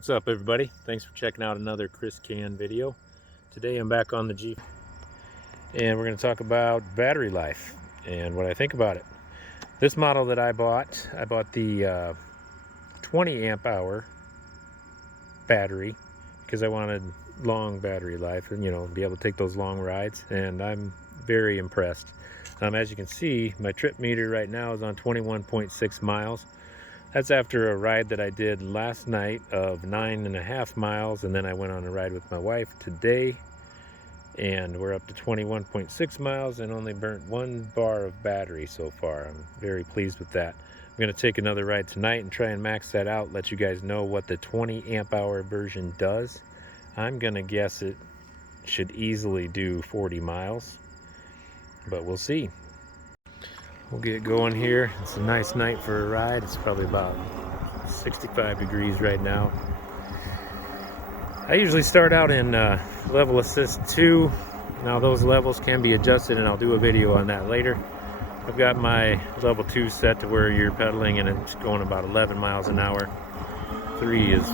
What's up, everybody? Thanks for checking out another Chris Can video. Today I'm back on the G, and we're going to talk about battery life and what I think about it. This model that I bought the 20 amp hour battery because I wanted long battery life and, be able to take those long rides, and I'm very impressed. As you can see, my trip meter right now is on 21.6 miles. That's after a ride that I did last night of 9.5 miles, and then I went on a ride with my wife today, and we're up to 21.6 miles and only burnt 1 bar of battery so far. I'm very pleased with that. I'm going to take another ride tonight and try and max that out, let you guys know what the 20 amp hour version does. I'm going to guess it should easily do 40 miles, but we'll see. We'll get going here. It's a nice night for a ride. It's probably about 65 degrees right now. I usually start out in level assist 2. Now those levels can be adjusted, and I'll do a video on that later. I've got my level 2 set to where you're pedaling and it's going about 11 miles an hour. 3 is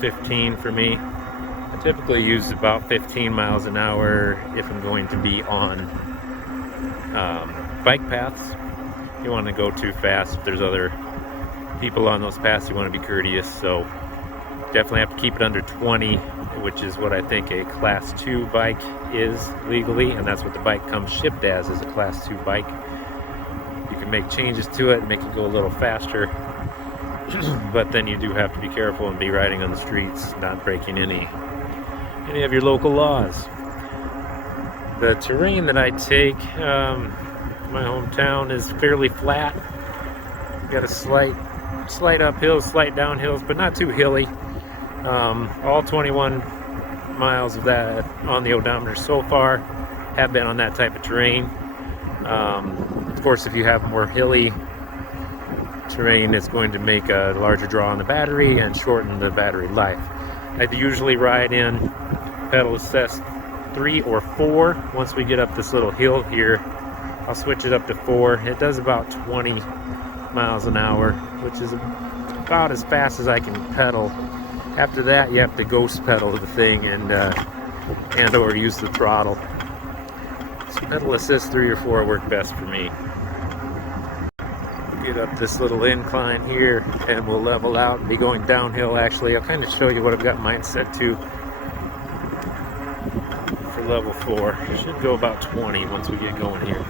15 for me. I typically use about 15 miles an hour if I'm going to be on bike paths. You want to go too fast. If there's other people on those paths, you want to be courteous, so definitely have to keep it under 20, which is what I think a class 2 bike is legally, and that's what the bike comes shipped as, is a class 2 bike. You can make changes to it and make it go a little faster, but then you do have to be careful and be riding on the streets, not breaking any of your local laws. The terrain that I take, my hometown, is fairly flat. Got a slight uphills, slight downhills, but not too hilly. All 21 miles of that on the odometer so far have been on that type of terrain. Of course, if you have more hilly terrain, it's going to make a larger draw on the battery and shorten the battery life. I usually ride in pedal assist 3 or 4. Once we get up this little hill here, I'll switch it up to 4. It does about 20 miles an hour, which is about as fast as I can pedal. After that, you have to ghost pedal the thing and or use the throttle. So pedal assist 3 or 4 work best for me. Get up this little incline here and we'll level out and be going downhill. Actually, I'll kind of show you what I've got mine set to for level 4. It should go about 20 once we get going here.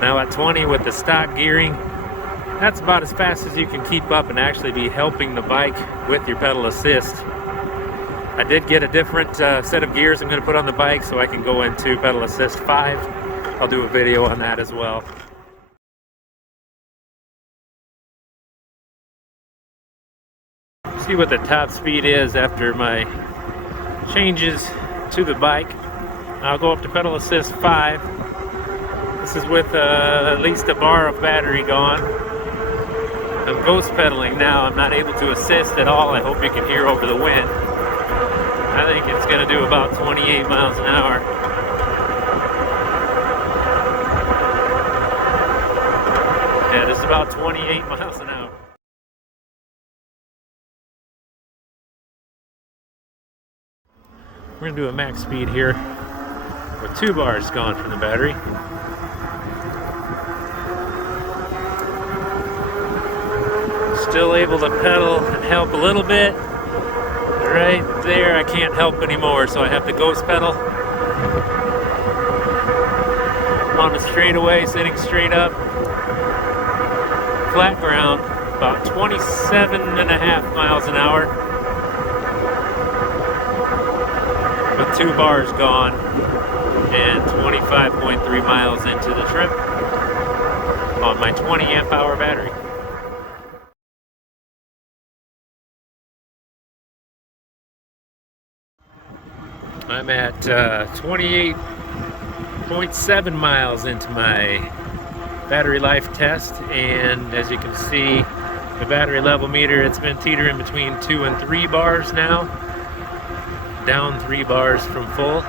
Now at 20 with the stock gearing, that's about as fast as you can keep up and actually be helping the bike with your pedal assist. I did get a different set of gears I'm going to put on the bike so I can go into pedal assist 5. I'll do a video on that as well. See what the top speed is after my changes to the bike. I'll go up to pedal assist 5. This is with at least a bar of battery gone. I'm ghost pedaling now. I'm not able to assist at all. I hope you can hear over the wind. I think it's going to do about 28 miles an hour. Yeah, it's about 28 miles an hour. We're going to do a max speed here with 2 bars gone from the battery. Still able to pedal and help a little bit. Right there, I can't help anymore, so I have to ghost pedal. On the straightaway, sitting straight up. Flat ground, about 27.5 miles an hour. With 2 bars gone and 25.3 miles into the trip on my 20 amp hour battery. I'm at 28.7 miles into my battery life test, and as you can see, the battery level meter, it's been teetering between 2 and 3 bars now. Down 3 bars from full.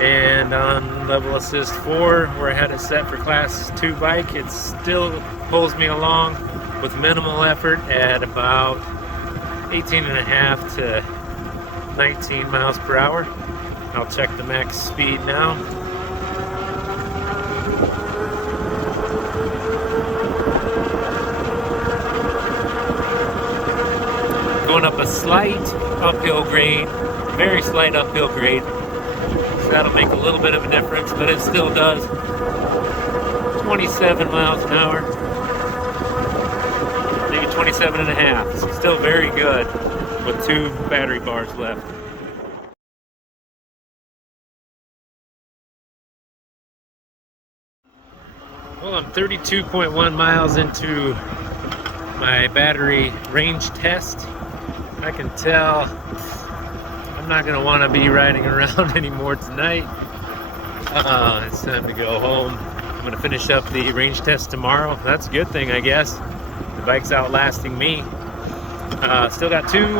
And on level assist 4, where I had it set for class 2 bike, it still pulls me along with minimal effort at about 18.5 to 19 miles per hour. I'll check the max speed now. Going up a slight uphill grade, very slight uphill grade. So that'll make a little bit of a difference, but it still does. 27 miles an hour, maybe 27 and a half. It's still very good with 2 battery bars left. Well, I'm 32.1 miles into my battery range test. I can tell I'm not going to want to be riding around anymore tonight. It's time to go home. I'm going to finish up the range test tomorrow. That's a good thing, I guess. The bike's outlasting me. Still got 2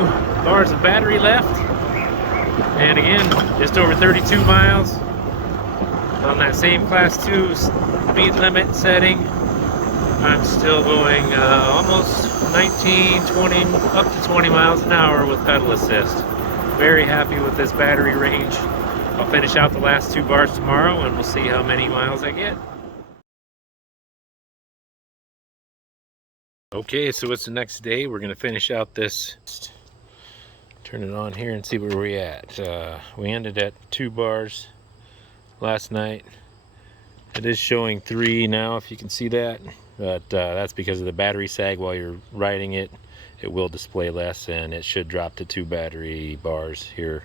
bars of battery left. And again, just over 32 miles on that same class 2 speed limit setting. I'm still going almost 19, 20, up to 20 miles an hour with pedal assist. Very happy with this battery range. I'll finish out the last 2 bars tomorrow and we'll see how many miles I get. Okay, so it's the next day. We're gonna finish out this. Turn it on here and see where we're at. We ended at 2 bars last night. It is showing 3 now, if you can see that. But that's because of the battery sag. While you're riding it, it will display less, and it should drop to 2 battery bars here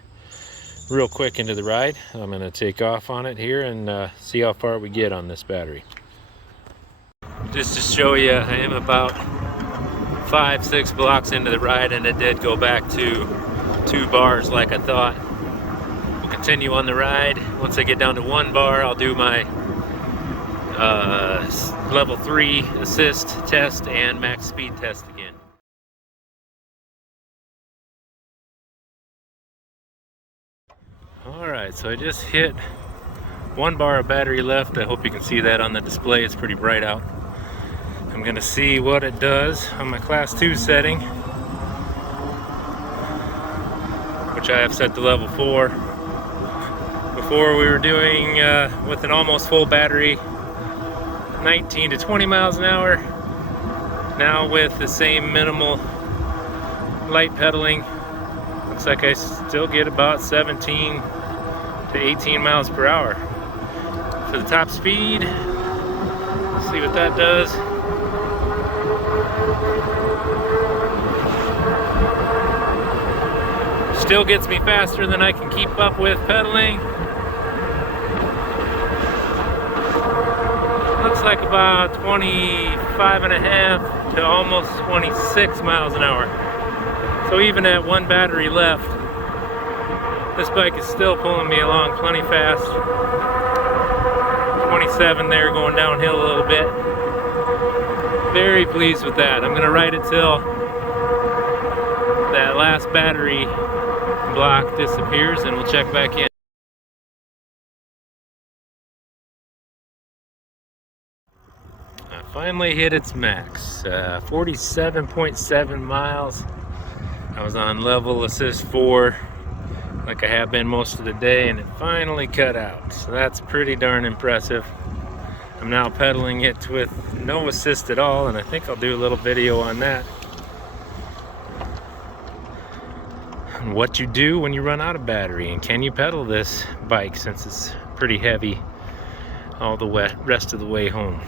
real quick into the ride. I'm going to take off on it here and see how far we get on this battery. Just to show you, I am about 5-6 blocks into the ride, and it did go back to 2 bars like I thought. We'll continue on the ride. Once I get down to 1 bar, I'll do my level 3 assist test and max speed test again. Alright, so I just hit 1 bar of battery left. I hope you can see that on the display. It's pretty bright out. I'm going to see what it does on my class 2 setting, which I have set to level 4. Before we were doing with an almost full battery 19 to 20 miles an hour. Now with the same minimal light pedaling, looks like I still get about 17 to 18 miles per hour. For the top speed, let's see what that does. Still gets me faster than I can keep up with pedaling. Looks like about 25 and a half to almost 26 miles an hour. So even at 1 battery left, this bike is still pulling me along plenty fast. 27 there, going downhill a little bit. Very pleased with that. I'm gonna ride it till that last battery block disappears and we'll check back in. Finally hit its max, 47.7 miles. I was on level assist 4 like I have been most of the day, and it finally cut out. So that's pretty darn impressive. I'm now pedaling it with no assist at all, and I think I'll do a little video on that. And what you do when you run out of battery, and can you pedal this bike since it's pretty heavy all the rest of the way home.